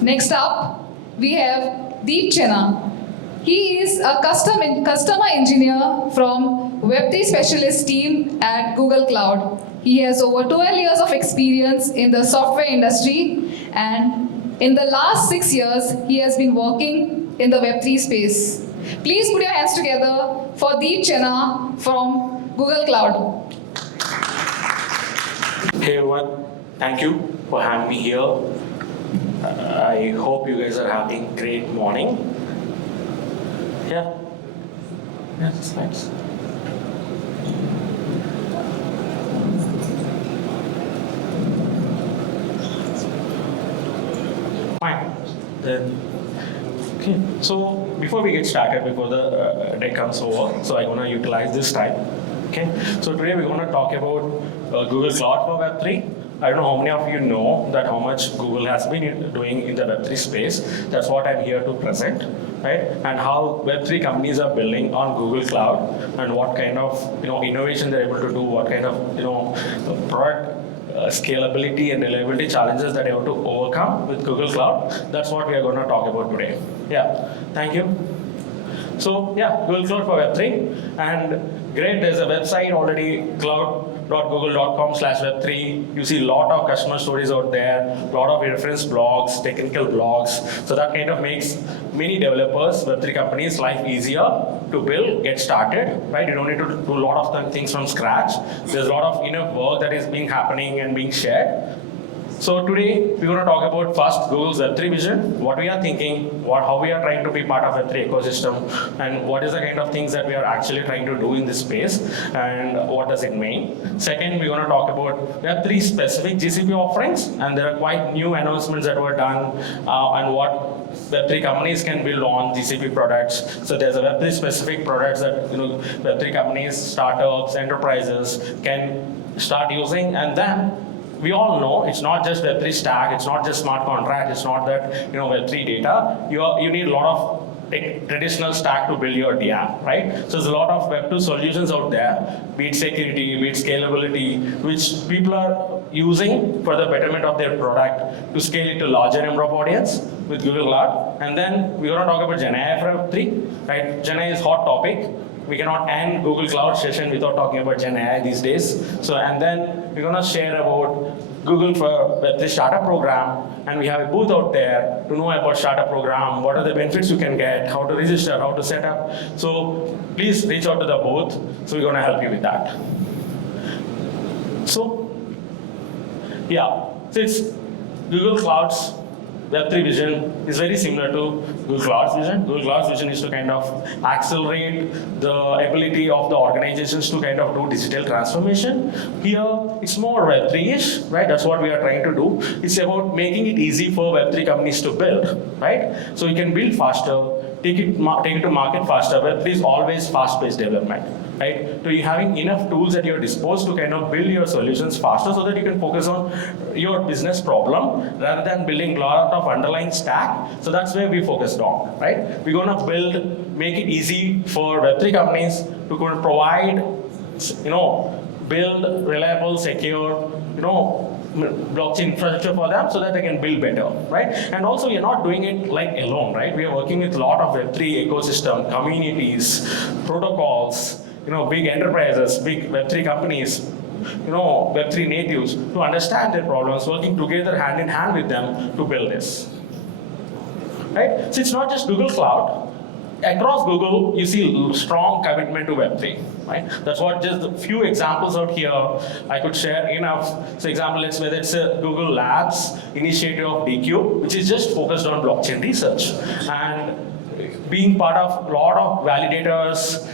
Next up, we have Chenna. He is a customer engineer from Web3 specialist team at Google Cloud. He has over 12 years of experience in the software industry, and in the last 6 years, he has been working in the Web3 space. Please put your hands together for Chenna from Google Cloud. Hey everyone, thank you for having me here. I hope you guys are having a great morning. Yeah, that's nice. Fine. Then, okay. So before we get started, before the day comes over, so I'm gonna utilize this time. Okay. So today we're gonna talk about Google Cloud for Web3. I don't know how many of you know that how much Google has been doing in the Web3 space. That's what I'm here to present, right? And how Web3 companies are building on Google Cloud and what kind of innovation they're able to do, what kind of product scalability and reliability challenges that they have to overcome with Google Cloud. That's what we are going to talk about today. Yeah, thank you. So yeah, Google Cloud for Web3, and great, there's a website already, cloud.google.com/web3. You see a lot of customer stories out there, a lot of reference blogs, technical blogs. So that kind of makes many developers, Web3 companies, life easier to build, get started, right? You don't need to do a lot of things from scratch. There's a lot of work that is being happening and being shared. So today we're going to talk about first Google's Web3 vision, what we are thinking, how we are trying to be part of Web3 ecosystem, and what is the kind of things that we are actually trying to do in this space, and what does it mean. Second, we're going to talk about Web3 specific GCP offerings, and there are quite new announcements that were done, and what Web3 companies can build on GCP products. So there's a Web3 specific products that Web3 companies, startups, enterprises can start using, and then we all know it's not just Web3 stack, it's not just smart contract, it's not that Web3 data. You need a lot of traditional stack to build your DApp, right? So there's a lot of Web2 solutions out there, be it security, be it scalability, which people are using for the betterment of their product to scale it to larger number of audience with Google Cloud. And then we're going to talk about Chenna for Web3, right? Chenna is hot topic. We cannot end Google Cloud session without talking about Chenna these days. So, and then we're going to share about Google for Web3 startup program, and we have a booth out there to know about startup program, what are the benefits you can get, how to register, how to set up. So please reach out to the booth. So we're going to help you with that. So yeah, so it's Google Cloud's Web3 vision is very similar to Google Cloud's vision. Google Cloud's vision is to kind of accelerate the ability of the organizations to kind of do digital transformation. Here, it's more Web3-ish, right? That's what we are trying to do. It's about making it easy for Web3 companies to build, right? So you can build faster, take it to market faster. Web3 is always fast-paced development, right? So you're having enough tools at your disposal to kind of build your solutions faster so that you can focus on your business problem rather than building a lot of underlying stack. So that's where we focused on, right? We're going to make it easy for Web3 companies to provide, build reliable, secure, blockchain infrastructure for them so that they can build better, right? And also, we're not doing it alone, right? We are working with a lot of Web3 ecosystem, communities, protocols, big enterprises, big Web3 companies, Web3 natives to understand their problems, working together hand in hand with them to build this, right? So it's not just Google Cloud. Across Google, you see strong commitment to Web3, right? That's what just a few examples out here I could share enough. So example, whether it's a Google Labs initiative of DQ, which is just focused on blockchain research, and being part of a lot of validators,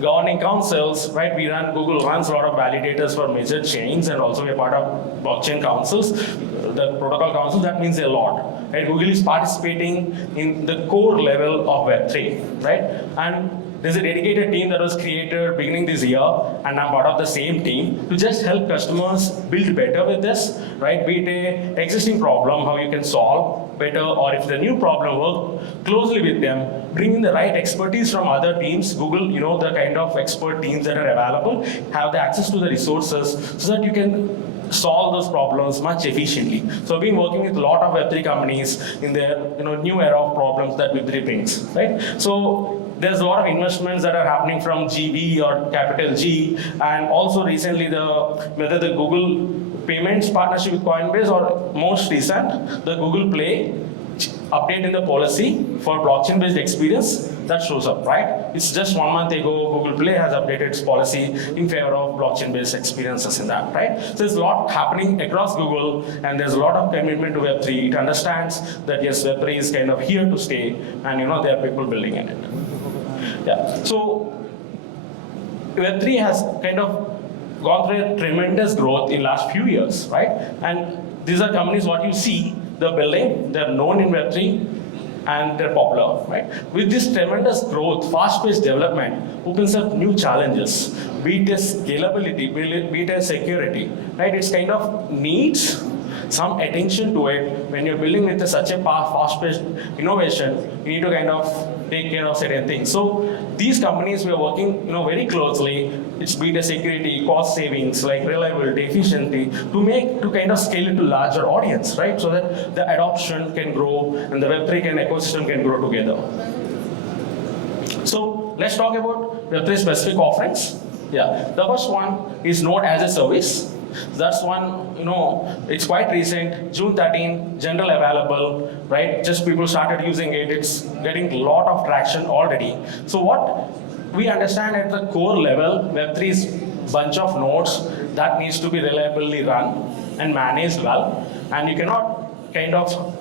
governing councils, right? Google runs a lot of validators for major chains, and also we're part of blockchain councils, the protocol councils. That means a lot, right? Google is participating in the core level of Web3, right? And there's a dedicated team that was created beginning this year, and I'm part of the same team to just help customers build better with this, right? Be it a existing problem, how you can solve better, or if the new problem, work closely with them, bring in the right expertise from other teams. Google, the kind of expert teams that are available, have the access to the resources so that you can solve those problems much efficiently. So I've been working with a lot of Web3 companies in their new era of problems that Web3 brings, right? So there's a lot of investments that are happening from GV or capital G, and also recently whether the Google Payments partnership with Coinbase or most recent, the Google Play update in the policy for blockchain-based experience that shows up, right? It's just 1 month ago, Google Play has updated its policy in favor of blockchain-based experiences in that, right? So there's a lot happening across Google, and there's a lot of commitment to Web3. It understands that yes, Web3 is kind of here to stay, and there are people building in it. Yeah. So Web3 has kind of gone through a tremendous growth in last few years, right? And these are companies, what you see, they're building, they're known in Web3, and they're popular, right? With this tremendous growth, fast-paced development opens up new challenges, be it a scalability, be it a security, right? It's kind of needs some attention to it. When you're building with such a fast-paced innovation, you need to kind of take care of certain things. So these companies we are working, very closely. It's be it a security, cost savings, like reliability, efficiency, to kind of scale it to larger audience, right? So that the adoption can grow and the Web3 ecosystem can grow together. So let's talk about Web3 specific offerings. Yeah, the first one is Node as a service. That's one, it's quite recent, June 13, general available, right? Just people started using it. It's getting a lot of traction already. So what we understand at the core level, Web3 is bunch of nodes that needs to be reliably run and managed well, and you cannot kind of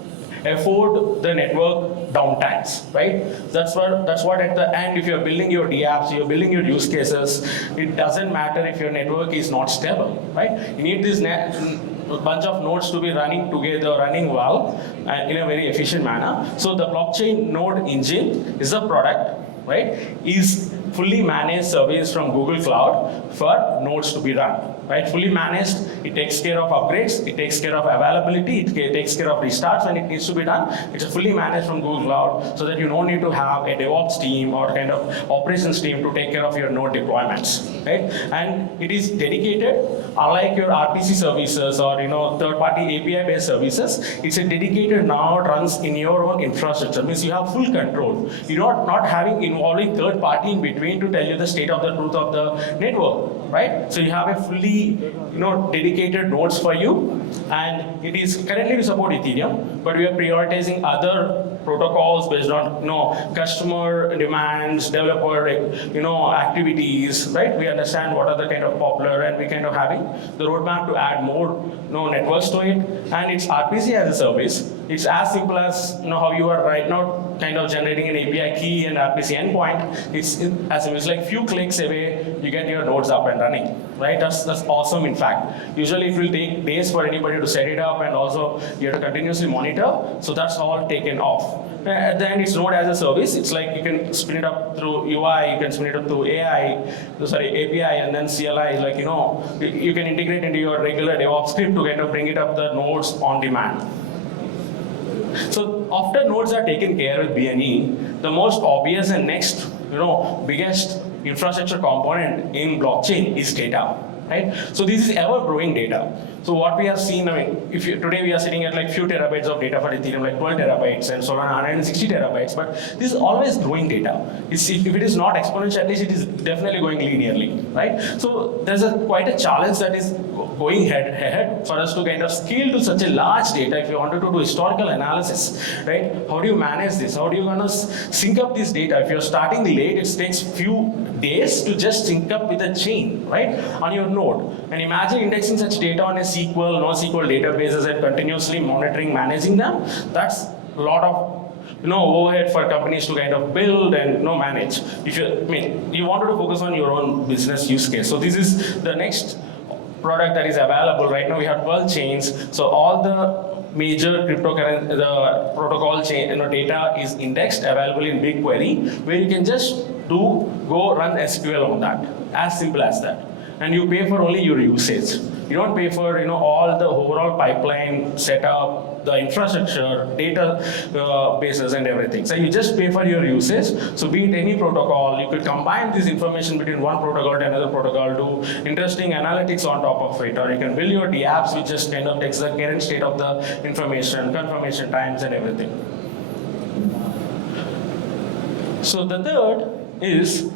afford the network downtimes, right? That's what at the end, if you're building your DApps, you're building your use cases, it doesn't matter if your network is not stable, right? You need this bunch of nodes to be running together, running well, and in a very efficient manner. So the blockchain node engine is a product, right? Is fully managed service from Google Cloud for nodes to be run. Right, fully managed, it takes care of upgrades, it takes care of availability, it takes care of restarts when it needs to be done. It's fully managed from Google Cloud, so that you don't need to have a DevOps team or kind of operations team to take care of your node deployments, right? And it is dedicated, unlike your RPC services or third-party API-based services. It's a dedicated now runs in your own infrastructure. Means you have full control. You're not having involving third party in between to tell you the state of the truth of the network, right? So you have a fully dedicated nodes for you, and it is currently we support Ethereum, but we are prioritizing other protocols based on customer demands, developer activities, right? We understand what are the kind of popular, and we kind of having the roadmap to add more networks to it, and it's RPC as a service. It's as simple as how you are right now kind of generating an API key and RPC endpoint. It's as simple as like few clicks away, you get your nodes up and running, right? That's awesome. In fact, usually it will take days for anybody to set it up, and also you have to continuously monitor. So that's all taken off. At the end, it's node as a service. It's like you can spin it up through UI, you can spin it up through API, and then CLI. Like you can integrate into your regular DevOps script to kind of bring it up the nodes on demand. So after nodes are taken care with BNE, the most obvious and next, biggest infrastructure component in blockchain is data, right? So this is ever growing data. So what we have seen, today we are sitting at like few terabytes of data for Ethereum, like 12 terabytes, and Solana 160 terabytes, but this is always growing data. If it is not exponential, at least it is definitely going linearly, right? So there's quite a challenge that is going ahead for us to kind of scale to such a large data. If you wanted to do historical analysis, right? How do you manage this? How do you gonna sync up this data? If you're starting late, it takes few days to just sync up with a chain, right, on your node. And imagine indexing such data on a SQL, NoSQL databases and continuously monitoring, managing them. That's a lot of overhead for companies to kind of build and manage. If you wanted to focus on your own business use case. So this is the next product that is available right now. We have 12 chains. So all the major cryptocurrency, the protocol chain, data is indexed, available in BigQuery, where you can just go run SQL on that. As simple as that. and you pay for only your usage. You don't pay for all the overall pipeline setup, the infrastructure, data bases, and everything. So you just pay for your usage. So be it any protocol, you could combine this information between one protocol to another protocol, do interesting analytics on top of it, or you can build your apps which just kind of takes the current state of the information, confirmation times, and everything. So the third is,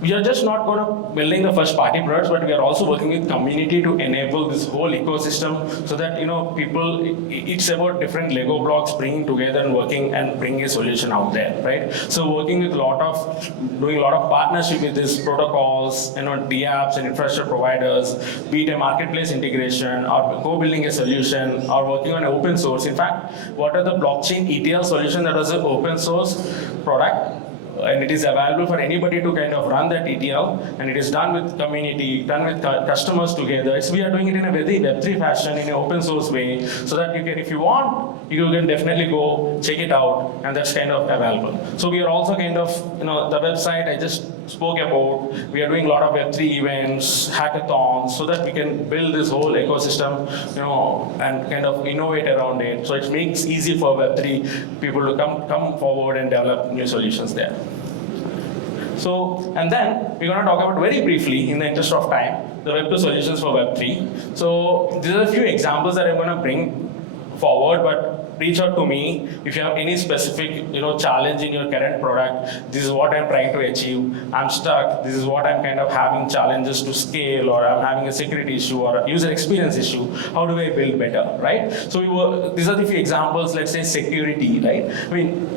we are just not going to building the first party products, but we are also working with community to enable this whole ecosystem so that people, it's about different Lego blocks bringing together and working and bringing a solution out there, right? So working with doing a lot of partnership with these protocols, DApps and infrastructure providers, be it a marketplace integration or co-building a solution or working on open source. In fact, what are the blockchain ETL solution that was an open source product? And it is available for anybody to kind of run that ETL, and it is done with community, done with customers together. We are doing it in a very Web3 fashion, in an open source way, so that you can, if you want, you can definitely go check it out, and that's kind of available. So we are also kind of, the website I just spoke about, we are doing a lot of Web3 events, hackathons, so that we can build this whole ecosystem, and kind of innovate around it. So it makes easy for Web3 people to come forward and develop new solutions there. So, and then we're going to talk about very briefly, in the interest of time, the Web2 solutions for Web3. So these are a few examples that I'm going to bring forward, but reach out to me if you have any specific challenge in your current product. This is what I'm trying to achieve. I'm stuck. This is what I'm kind of having challenges to scale, or I'm having a security issue or a user experience issue. How do I build better, right? So these are the few examples. Let's say security, right? I mean,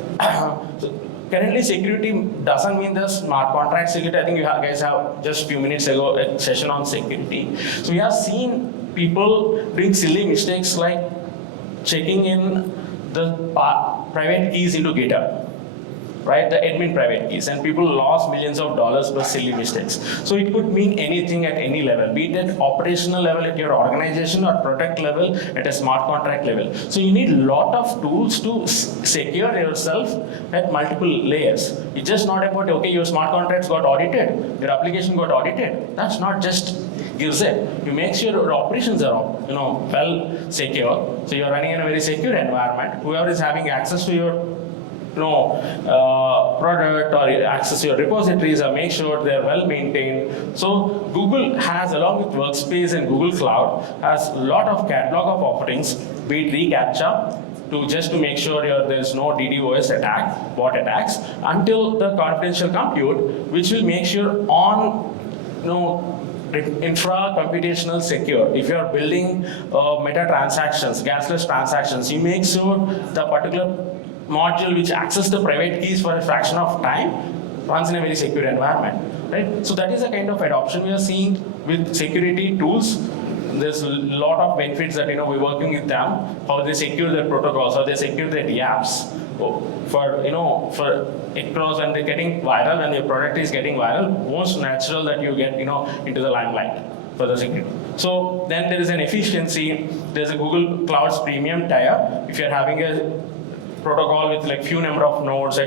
currently, security doesn't mean the smart contract security. I think you guys have just a few minutes ago a session on security. So we have seen people doing silly mistakes like checking in the private keys into GitHub, right? The admin private keys, and people lost millions of dollars for silly mistakes. So it could mean anything at any level, be it at operational level at your organization or product level at a smart contract level. So you need a lot of tools to secure yourself at multiple layers. It's just not about, okay, your smart contracts got audited, your application got audited. That's not just gives it. You make sure your operations are well secure. So you're running in a very secure environment. Whoever is having access to your product or access your repositories, or make sure they're well maintained. So Google has, along with Workspace and Google Cloud, has a lot of catalog of offerings, be it reCAPTCHA, just to make sure there's no DDoS attack, bot attacks, until the confidential compute, which will make sure on infra-computational secure. If you are building meta transactions, gasless transactions, you make sure the particular module which accesses the private keys for a fraction of time runs in a very secure environment, right? So that is the kind of adoption we are seeing with security tools. There's a lot of benefits that we're working with them, how they secure their protocols, how they secure their apps. For across, when they're getting viral, when your product is getting viral, most natural that you get into the limelight for the security. So then there is an efficiency. There's a Google Cloud's premium tier. If you're having a protocol with like few number of nodes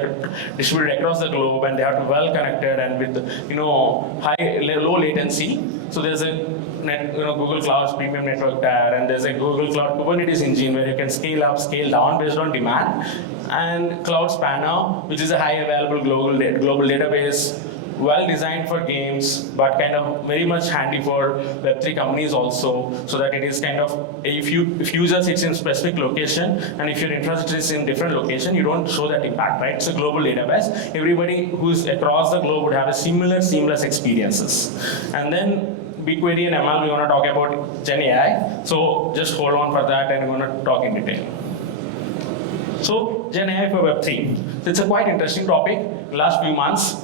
distributed across the globe, and they have to be well connected and with low latency. So there's a Google Cloud's premium network tier, and there's a Google Cloud Kubernetes engine where you can scale up, scale down based on demand, and Cloud Spanner, which is a high available global database, well designed for games, but kind of very much handy for Web3 companies also, so that it is kind of, if user sits in specific location, and if your infrastructure is in different location, you don't show that impact, right? It's a global database. Everybody who's across the globe would have a seamless experiences. And then BigQuery and ML, we're going to talk about Gen AI. So just hold on for that, and we're going to talk in detail. So Gen AI for Web3. It's a quite interesting topic. Last few months,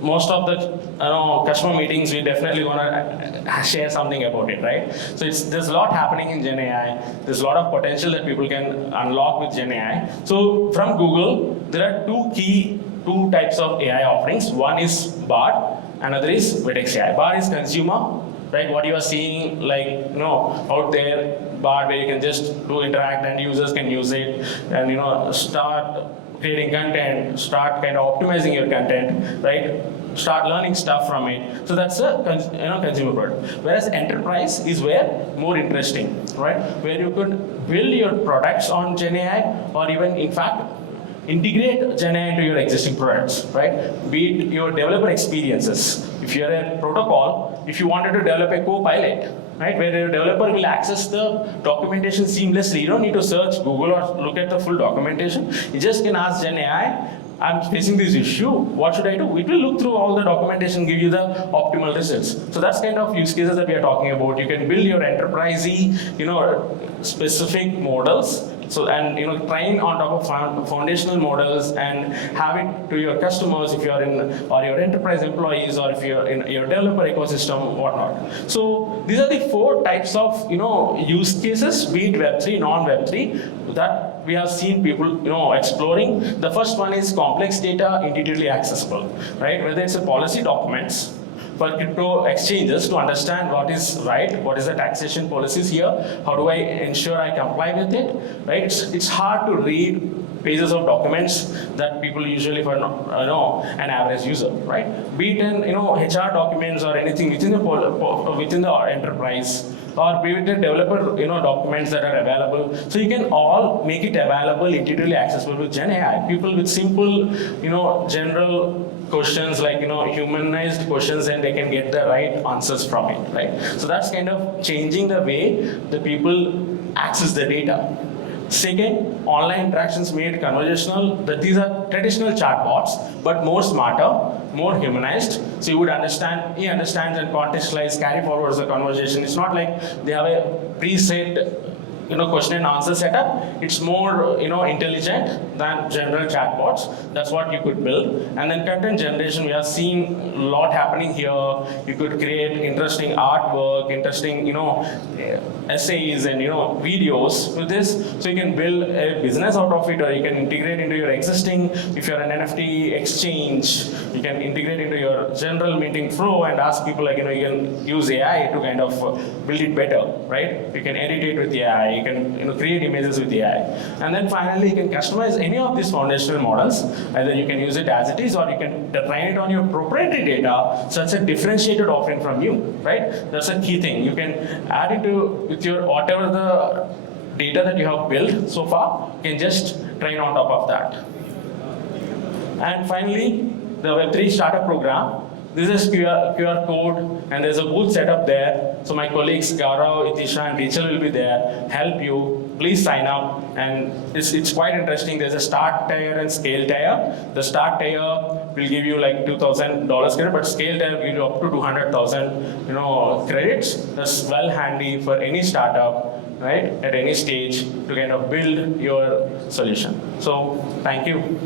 most of the customer meetings, we definitely want to share something about it, right? So there's a lot happening in Gen AI. There's a lot of potential that people can unlock with Gen AI. So from Google, there are two types of AI offerings. One is Bard, another is Vertex AI. Bard is consumer, right? What you are seeing out there, Bard, where you can just do interact and users can use it and start creating content, start kind of optimizing your content, right? Start learning stuff from it. So that's a consumer product. Whereas enterprise is where more interesting, right? Where you could build your products on GenAI, or even in fact integrate GenAI into your existing products, right? Be it your developer experiences. If you're a protocol, if you wanted to develop a co-pilot, right, where your developer will access the documentation seamlessly, you don't need to search Google or look at the full documentation. You just can ask GenAI, I'm facing this issue, what should I do? It will look through all the documentation, give you the optimal results. So that's kind of use cases that we are talking about. You can build your enterprise-y, specific models. So, and train on top of foundational models and have it to your customers if you are in, or your enterprise employees, or if you're in your developer ecosystem, whatnot. So these are the 4 types of use cases, be it Web3, non-Web3, that we have seen people exploring. The first one is complex data intuitively accessible, right? Whether it's a policy documents for crypto exchanges to understand what is right, what is the taxation policies here, how do I ensure I comply with it, right? It's hard to read pages of documents that people usually for an average user, right? Be it in HR documents or anything within the enterprise, or be it the developer documents that are available. So you can all make it available, intuitively accessible with Gen AI. People with simple general questions like humanized questions, and they can get the right answers from it, right? So that's kind of changing the way the people access the data. Second, online interactions made conversational. That these are traditional chatbots, but more smarter, more humanized. So you would understand, he understands and contextualize, carry forwards the conversation. It's not like they have a preset question and answer setup. It's more intelligent than general chatbots. That's what you could build. And then content generation, we have seen a lot happening here. You could create interesting artwork, interesting essays and videos with this. So you can build a business out of it, or you can integrate into your existing. If you're an NFT exchange, you can integrate into your general meeting flow and ask people you can use AI to kind of build it better, right? You can edit it with AI. You can create images with AI. And then finally, you can customize any of these foundational models. Either you can use it as it is, or you can train it on your proprietary data, so it's a differentiated offering from you, right? That's a key thing. You can add it with your whatever the data that you have built so far, you can just train on top of that. And finally, the Web3 startup program. This is QR code, and there's a booth set up there. So my colleagues Gaurav, Itisha, and Rachel will be there, help you. Please sign up, and it's quite interesting. There's a start tier and scale tier. The start tier will give you like $2,000 credit, but scale tier will give you up to 200,000 credits. That's well handy for any startup, right, at any stage to kind of build your solution. So thank you.